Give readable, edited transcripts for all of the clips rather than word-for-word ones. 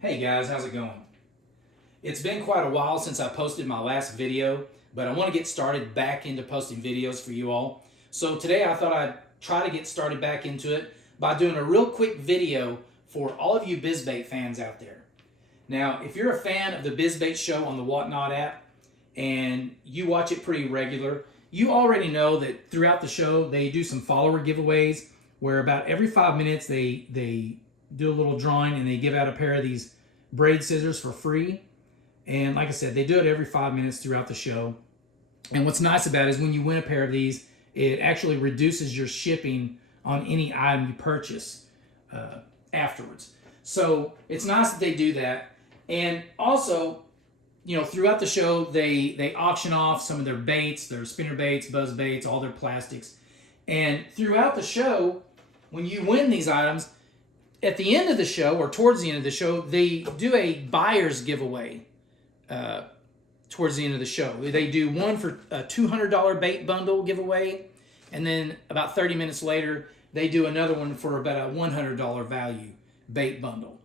Hey guys, how's it going? It's been quite a while since I posted my last video, but I want to get started back into posting videos for you all. So today I thought I'd try to get started back into it by doing a real quick video for all of you Bizzbait fans out there. Now, if you're a fan of the Bizzbait show on the Whatnot app and you watch it pretty regular, you already know that throughout the show they do some follower giveaways where about every 5 minutes they do a little drawing and they give out a pair of these braid scissors for free. And like I said, they do it every 5 minutes throughout the show. And what's nice about it is when you win a pair of these, it actually reduces your shipping on any item you purchase afterwards. So it's nice that they do that. And also, you know, throughout the show, they auction off some of their baits, their spinner baits, buzz baits, all their plastics. And throughout the show, when you win these items, at the end of the show, or towards the end of the show, they do a buyer's giveaway towards the end of the show. They do one for a $200 bait bundle giveaway, and then about 30 minutes later, they do another one for about a $100 value bait bundle.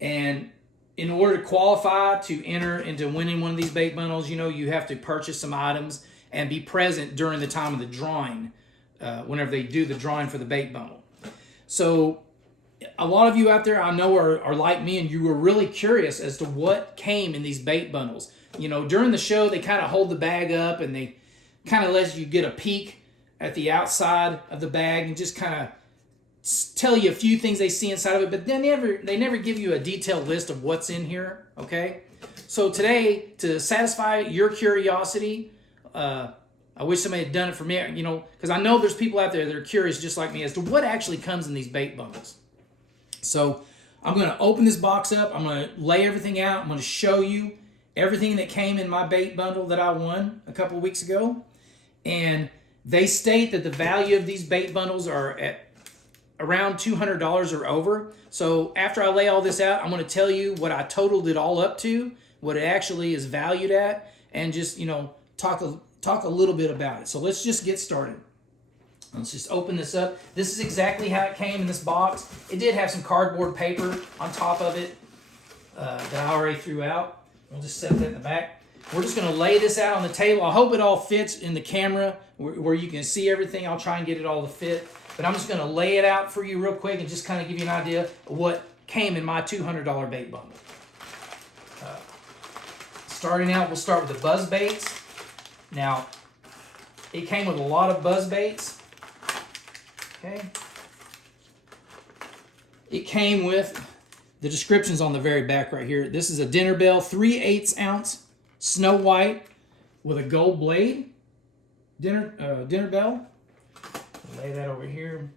And in order to qualify to enter into winning one of these bait bundles, you know, you have to purchase some items and be present during the time of the drawing, whenever they do the drawing for the bait bundle. So a lot of you out there I know are like me, and you were really curious as to what came in these bait bundles. You know, during the show, they kind of hold the bag up and they kind of let you get a peek at the outside of the bag and just kind of tell you a few things they see inside of it, but they never give you a detailed list of what's in here, okay? So today, to satisfy your curiosity, I wish somebody had done it for me, you know, because I know there's people out there that are curious just like me as to what actually comes in these bait bundles. So I'm going to open this box up. I'm going to lay everything out. I'm going to show you everything that came in my bait bundle that I won a couple of weeks ago. And they state that the value of these bait bundles are at around $200 or over. So after I lay all this out, I'm going to tell you what I totaled it all up to, what it actually is valued at, and just, you know, talk a little bit about it. So let's just get started. Let's just open this up. This is exactly how it came in this box. It did have some cardboard paper on top of it that I already threw out. We'll just set that in the back. We're just going to lay this out on the table. I hope it all fits in the camera where you can see everything. I'll try and get it all to fit. But I'm just going to lay it out for you real quick and just kind of give you an idea of what came in my $200 bait bundle. Starting out, we'll start with the buzz baits. Now, it came with a lot of buzz baits. Okay. It came with the descriptions on the very back right here. This is a dinner bell, 3/8 ounce Snow White with a gold blade dinner bell. Lay that over here.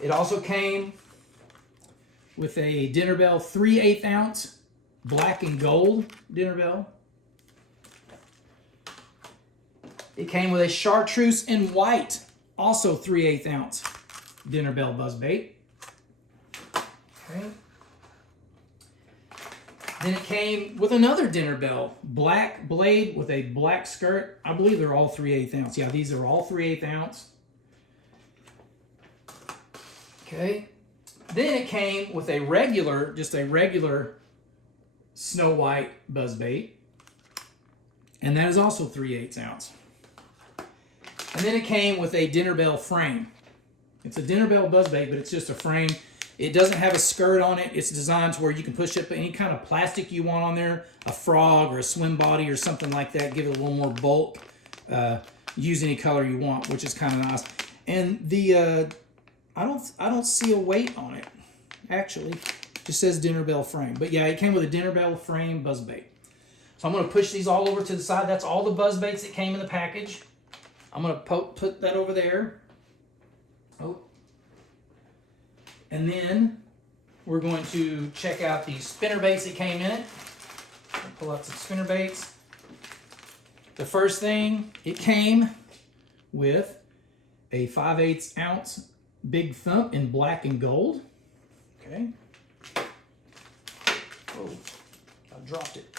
It also came with a dinner bell, 3/8 ounce black and gold dinner bell. It came with a chartreuse in white, also 3/8 ounce dinner bell buzz bait. Okay. Then it came with another dinner bell, black blade with a black skirt. I believe they're all 3/8 ounce. Yeah, these are all 3/8 ounce. Okay. Then it came with just a regular Snow White buzz bait. And that is also 3/8 ounce. And then it came with a dinner bell frame. It's a dinner bell buzz bait, but it's just a frame. It doesn't have a skirt on it. It's designed to where you can push up any kind of plastic you want on there, a frog or a swim body or something like that. Give it a little more bulk. Use any color you want, which is kind of nice. And the I don't see a weight on it. Actually, it just says dinner bell frame. But yeah, it came with a dinner bell frame buzz bait. So I'm going to push these all over to the side. That's all the buzz baits that came in the package. I'm going to put that over there. Oh. And then we're going to check out the spinner baits that came in it. I'll pull out some spinner baits. The first thing, it came with a 5/8 ounce Big Thump in black and gold. Okay. Oh, I dropped it.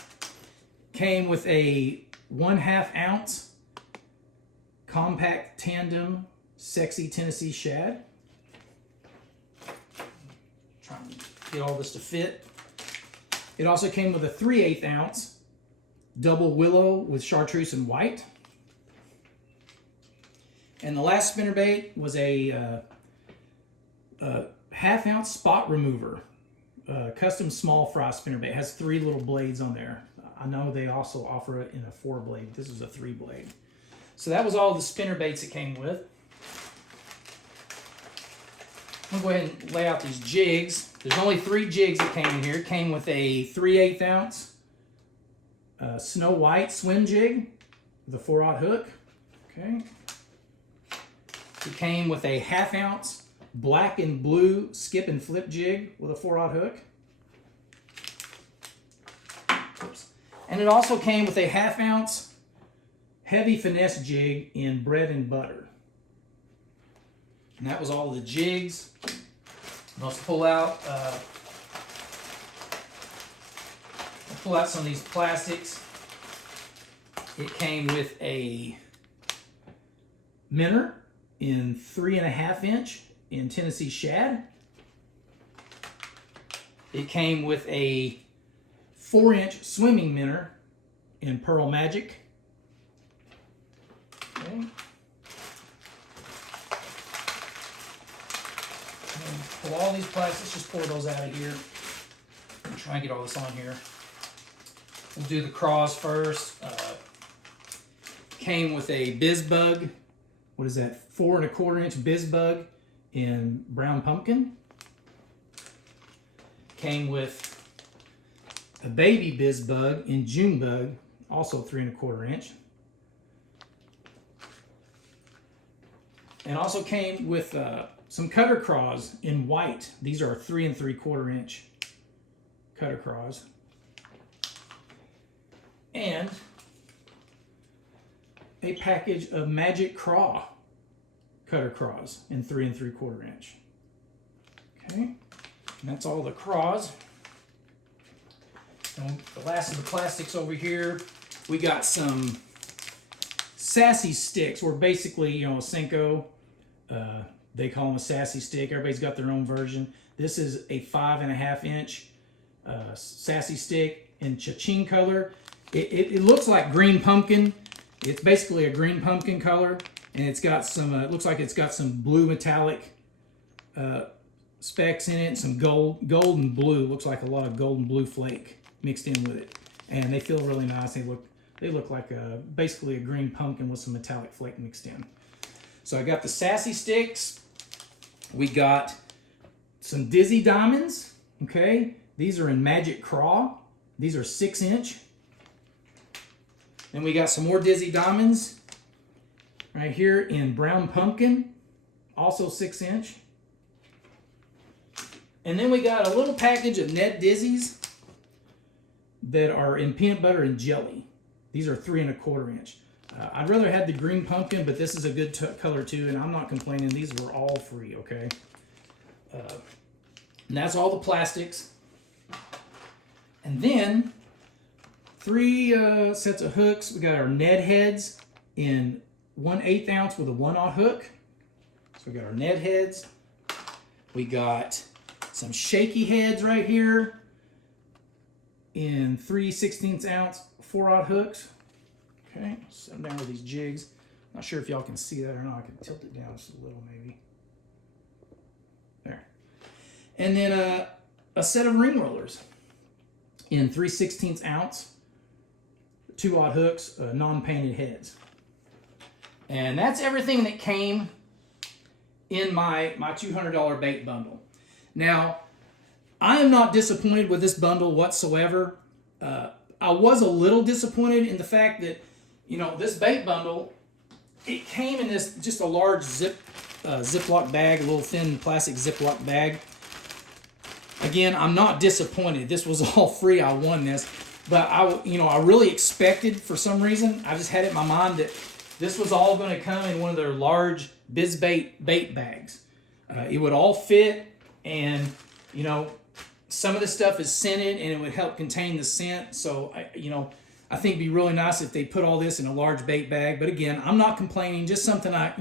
Came with a 1/2 ounce compact tandem sexy Tennessee shad. Trying to get all this to fit. It also came with a 3/8 ounce double willow with chartreuse and white. And the last spinnerbait was a 1/2 ounce spot remover, custom small fry spinnerbait. It has 3 little blades on there. I know they also offer it in a 4 blade. This is a 3 blade. So that was all the spinnerbaits it came with. I'm going to go ahead and lay out these jigs. There's only 3 jigs that came in here. It came with a 3/8 ounce Snow White swim jig with a 4/0 hook. Okay. It came with a 1/2 ounce black and blue skip and flip jig with a 4/0 hook. Oops. And it also came with a 1/2 ounce heavy finesse jig in bread and butter. And that was all of the jigs. Let's pull out some of these plastics. It came with a minnow in 3.5 inch in Tennessee shad. It came with a 4-inch swimming minnow in Pearl Magic. Okay. Pull all these plastics, just pour those out of here. I'm trying to get all this on here. We'll do the craws first. Came with a Bizzbug. What is that? 4 1/4 inch Bizzbug in brown pumpkin. Came with a baby Bizzbug in Junebug, also 3 1/4 inch. And also came with some cutter craws in white. These are 3 3/4 inch cutter craws. And a package of Magic Craw cutter craws in 3 3/4 inch. Okay, and that's all the craws. And the last of the plastics over here, we got some sassy sticks, or basically, you know, a Senko. They call them a sassy stick. Everybody's got their own version. This is a 5 1/2 inch sassy stick in cha-ching color. It looks like green pumpkin. It's basically a green pumpkin color, and it's got some. It looks like it's got some blue metallic specks in it, some gold and blue. Looks like a lot of gold and blue flake mixed in with it, and they feel really nice. They look like basically a green pumpkin with some metallic flake mixed in. So I got the sassy sticks. We got some Dizzy Diamonds. Okay, these are in Magic Craw. These are 6 inch. Then we got some more Dizzy Diamonds right here in brown pumpkin, also 6 inch. And then we got a little package of Ned Dizzies that are in peanut butter and jelly. These are 3 1/4 inch. I'd rather have the green pumpkin, but this is a good color too, and I'm not complaining. These were all free, okay? And that's all the plastics. And then 3 sets of hooks. We got our Ned heads in 1/8 ounce with a 1/0 hook. So we got our Ned heads. We got some shaky heads right here in 3/16 ounce 4/0 hooks. Okay, set them down with these jigs. Not sure if y'all can see that or not. I can tilt it down just a little maybe. There. And then a set of ring rollers in 3/16 ounce 2/0 hooks, non-painted heads. And that's everything that came in my $200 bait bundle. Now, I am not disappointed with this bundle whatsoever. I was a little disappointed in the fact that, you know, this bait bundle, it came in this just a large Ziploc bag, a little thin plastic Ziploc bag. Again, I'm not disappointed. This was all free. I won this. But I really expected, for some reason, I just had it in my mind that this was all going to come in one of their large Bizzbait bait bags. It would all fit, and, you know, some of the stuff is scented, and it would help contain the scent. So, I think it'd be really nice if they put all this in a large bait bag. But again, I'm not complaining. Just something I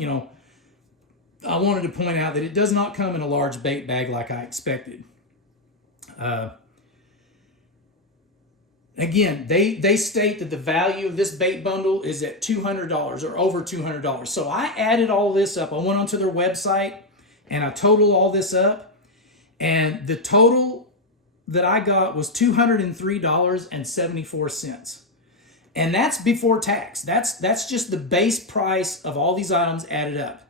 wanted to point out that it does not come in a large bait bag like I expected. Again, they state that the value of this bait bundle is at $200 or over $200. So I added all this up. I went onto their website and I totaled all this up. And the total that I got was $203.74. And that's before tax. That's just the base price of all these items added up.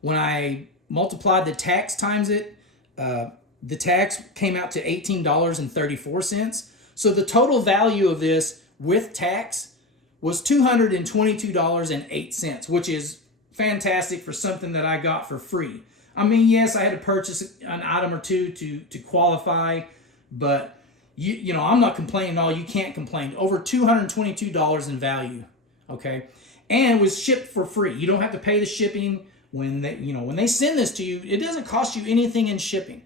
When I multiplied the tax times it, the tax came out to $18.34. So the total value of this with tax was $222.08, which is fantastic for something that I got for free. I mean, yes, I had to purchase an item or two to qualify, but you know, I'm not complaining at all. You can't complain. Over $222 in value, okay? And was shipped for free. You don't have to pay the shipping when they send this to you. It doesn't cost you anything in shipping.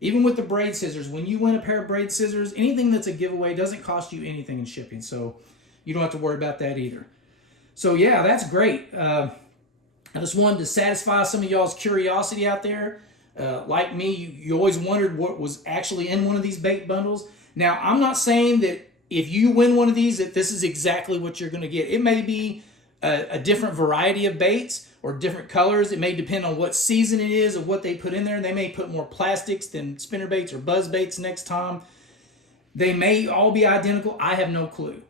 Even with the braid scissors, when you win a pair of braid scissors, anything that's a giveaway doesn't cost you anything in shipping. So you don't have to worry about that either. So yeah, that's great. I just wanted to satisfy some of y'all's curiosity out there. Like me, you always wondered what was actually in one of these bait bundles. Now, I'm not saying that if you win one of these, that this is exactly what you're going to get. It may be a different variety of baits or different colors. It may depend on what season it is or what they put in there. They may put more plastics than spinner baits or buzz baits next time. They may all be identical. I have no clue.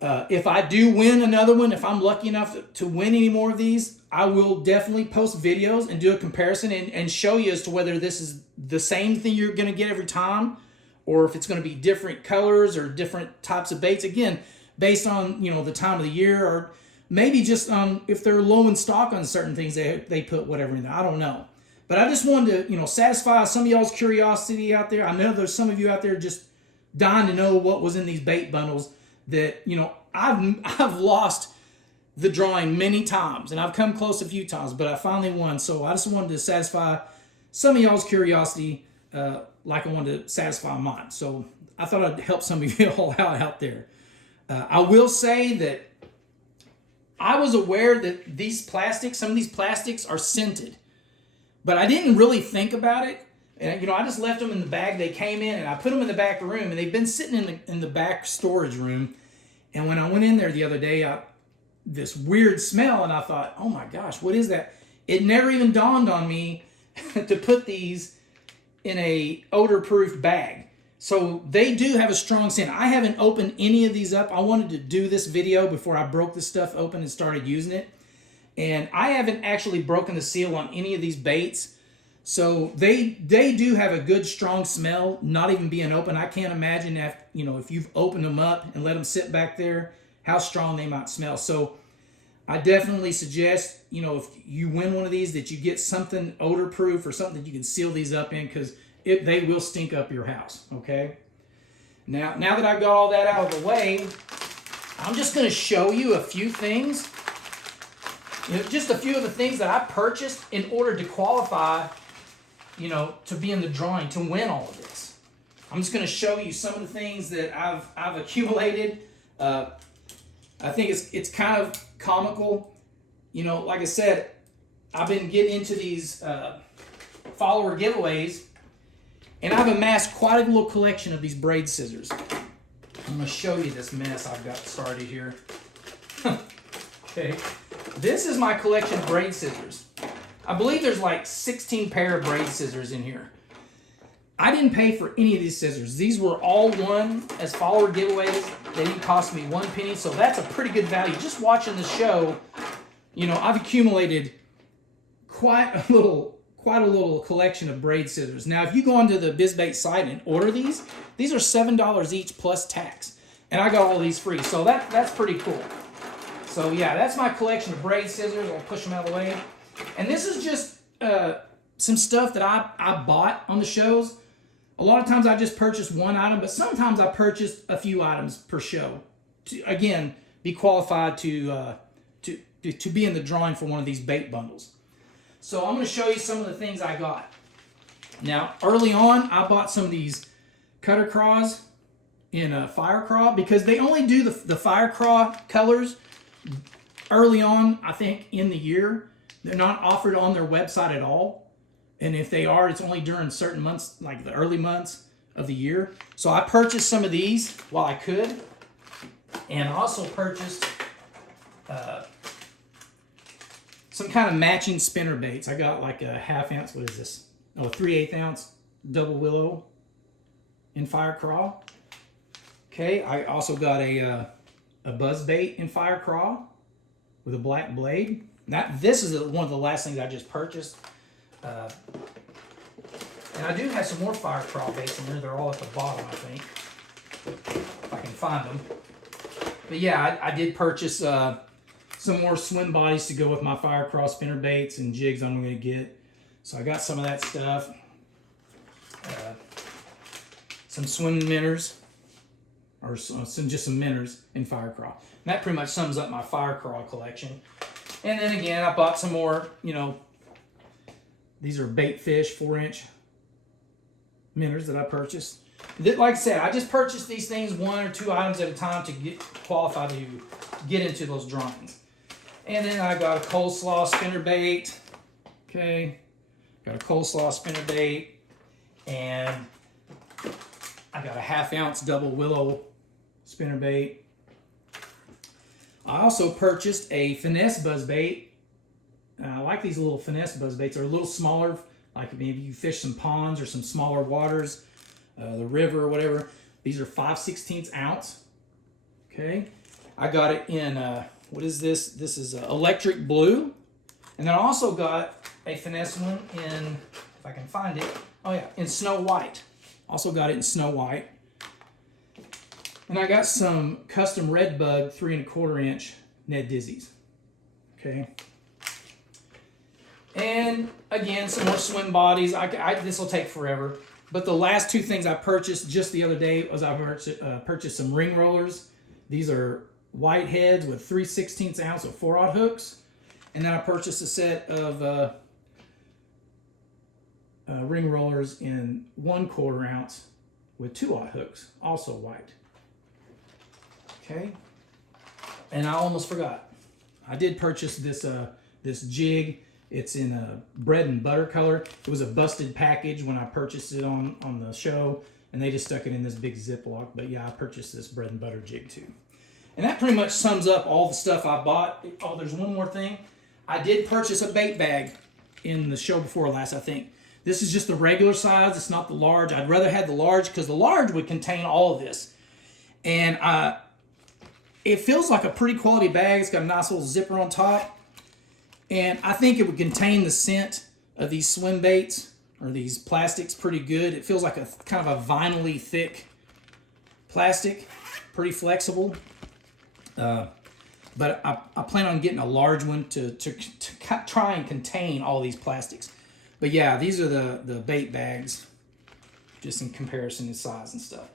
If I do win another one, if I'm lucky enough to win any more of these, I will definitely post videos and do a comparison and show you as to whether this is the same thing you're going to get every time or if it's going to be different colors or different types of baits. Again, based on, the time of the year, or maybe just if they're low in stock on certain things, they put whatever in there. I don't know. But I just wanted to, satisfy some of y'all's curiosity out there. I know there's some of you out there just dying to know what was in these bait bundles that, I've lost the drawing many times and I've come close a few times, but I finally won. So I just wanted to satisfy some of y'all's curiosity like I wanted to satisfy mine. So I thought I'd help some of you all out there. I will say that I was aware that some of these plastics are scented, but I didn't really think about it. And, I just left them in the bag they came in, and I put them in the back room, and they've been sitting in the back storage room. And when I went in there the other day, this weird smell, and I thought, oh my gosh, what is that? It never even dawned on me to put these in a odor-proof bag. So they do have a strong scent. I haven't opened any of these up. I wanted to do this video before I broke this stuff open and started using it. And I haven't actually broken the seal on any of these baits. So they do have a good strong smell, not even being open. I can't imagine if you've opened them up and let them sit back there, how strong they might smell. So I definitely suggest, if you win one of these, that you get something odor-proof or something that you can seal these up in, because they will stink up your house, okay? Now that I've got all that out of the way, I'm just going to show you a few things, just a few of the things that I purchased in order to qualify, to be in the drawing, to win all of this. I'm just going to show you some of the things that I've accumulated. I think it's kind of comical. Like I said, I've been getting into these follower giveaways, and I've amassed quite a little collection of these braid scissors. I'm going to show you this mess I've got started here. Okay, this is my collection of braid scissors. I believe there's like 16 pair of braid scissors in here. I didn't pay for any of these scissors. These were all won as follower giveaways. They didn't cost me 1 penny, so that's a pretty good value. Just watching the show, I've accumulated quite a little collection of braid scissors. Now, if you go onto the Bizzbaits site and order these are $7 each plus tax. And I got all these free, so that's pretty cool. So yeah, that's my collection of braid scissors. I'll push them out of the way. And this is just some stuff that I bought on the shows. A lot of times I just purchase one item, but sometimes I purchase a few items per show to, again, be qualified to be in the drawing for one of these bait bundles. So I'm going to show you some of the things I got. Now, early on, I bought some of these cutter craws in fire craw, because they only do the fire craw colors early on, I think, in the year. They're not offered on their website at all. And if they are, it's only during certain months, like the early months of the year. So I purchased some of these while I could, and also purchased some kind of matching spinner baits. I got like a 1/2 ounce, what is this? Oh, a 3/8 ounce double willow in fire crawl. Okay, I also got a buzz bait in fire crawl with a black blade. Now, this is one of the last things I just purchased. And I do have some more fire crawl baits in there. They're all at the bottom, I think, if I can find them. But yeah, I did purchase some more swim bodies to go with my fire crawl spinner baits and jigs I'm going to get. So I got some of that stuff. Some swim minnows, or just some minnows in fire crawl. And that pretty much sums up my fire crawl collection. And then again, I bought some more, you know, these are bait fish 4-inch minnows that I purchased. Like I said, I just purchased these things 1 or 2 items at a time to get qualified to get into those drawings. And then I got a coleslaw spinner bait. Okay, got a coleslaw spinner bait, and I got a 1/2 ounce double willow spinner bait. I also purchased a finesse buzz bait. I like these little finesse buzz baits. They're a little smaller, like maybe you fish some ponds or some smaller waters, the river or whatever. These are 5/16 ounce. Okay, I got it in what is this? This is electric blue, and then I also got a finesse one in, if I can find it. Oh yeah, in snow white. Also got it in snow white. And I got some custom red bug 3 1/4 inch Ned Dizzies. Okay. And again, some more swim bodies. This will take forever. But the last 2 things I purchased just the other day was I purchased some ring rollers. These are white heads with 3/16 ounce of 4/0 hooks. And then I purchased a set of ring rollers in 1/4 ounce with 2/0 hooks, also white. Okay. And I almost forgot. I did purchase this jig. It's in a bread and butter color. It was a busted package when I purchased it on the show, and they just stuck it in this big Ziploc. But yeah, I purchased this bread and butter jig too. And that pretty much sums up all the stuff I bought. Oh, there's one more thing. I did purchase a bait bag in the show before last, I think. This is just the regular size. It's not the large. I'd rather have the large because the large would contain all of this. And it feels like a pretty quality bag. It's got a nice little zipper on top. And I think it would contain the scent of these swim baits or these plastics pretty good. It feels like a kind of a vinyl-y thick plastic, pretty flexible. But I plan on getting a large one to try and contain all these plastics. But yeah, these are the bait bags, just in comparison to size and stuff.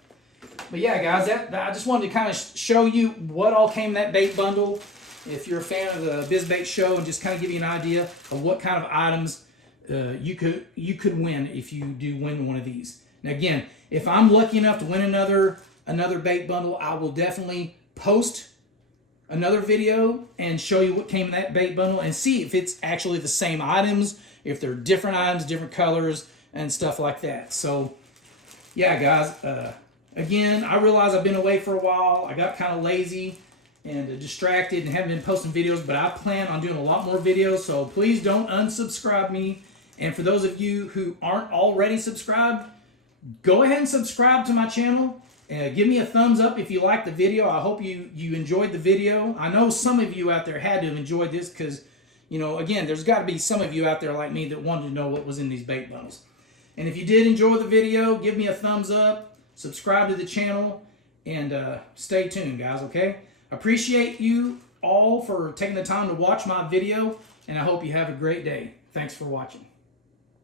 But yeah, guys, I just wanted to kind of show you what all came in that bait bundle. If you're a fan of the Bizzbaits show, and just kind of give you an idea of what kind of items you could win if you do win one of these. Now again, if I'm lucky enough to win another bait bundle, I will definitely post another video and show you what came in that bait bundle and see if it's actually the same items, if they're different items, different colors, and stuff like that. So yeah, guys, again, I realize I've been away for a while. I got kind of lazy and distracted and haven't been posting videos, but I plan on doing a lot more videos, so please don't unsubscribe me. And for those of you who aren't already subscribed, go ahead and subscribe to my channel. Give me a thumbs up if you liked the video. I hope you enjoyed the video. I know some of you out there had to have enjoyed this because, you know, again, there's got to be some of you out there like me that wanted to know what was in these bait bundles. And if you did enjoy the video, give me a thumbs up, subscribe to the channel, and stay tuned, guys, okay? Appreciate you all for taking the time to watch my video, and I hope you have a great day. Thanks for watching.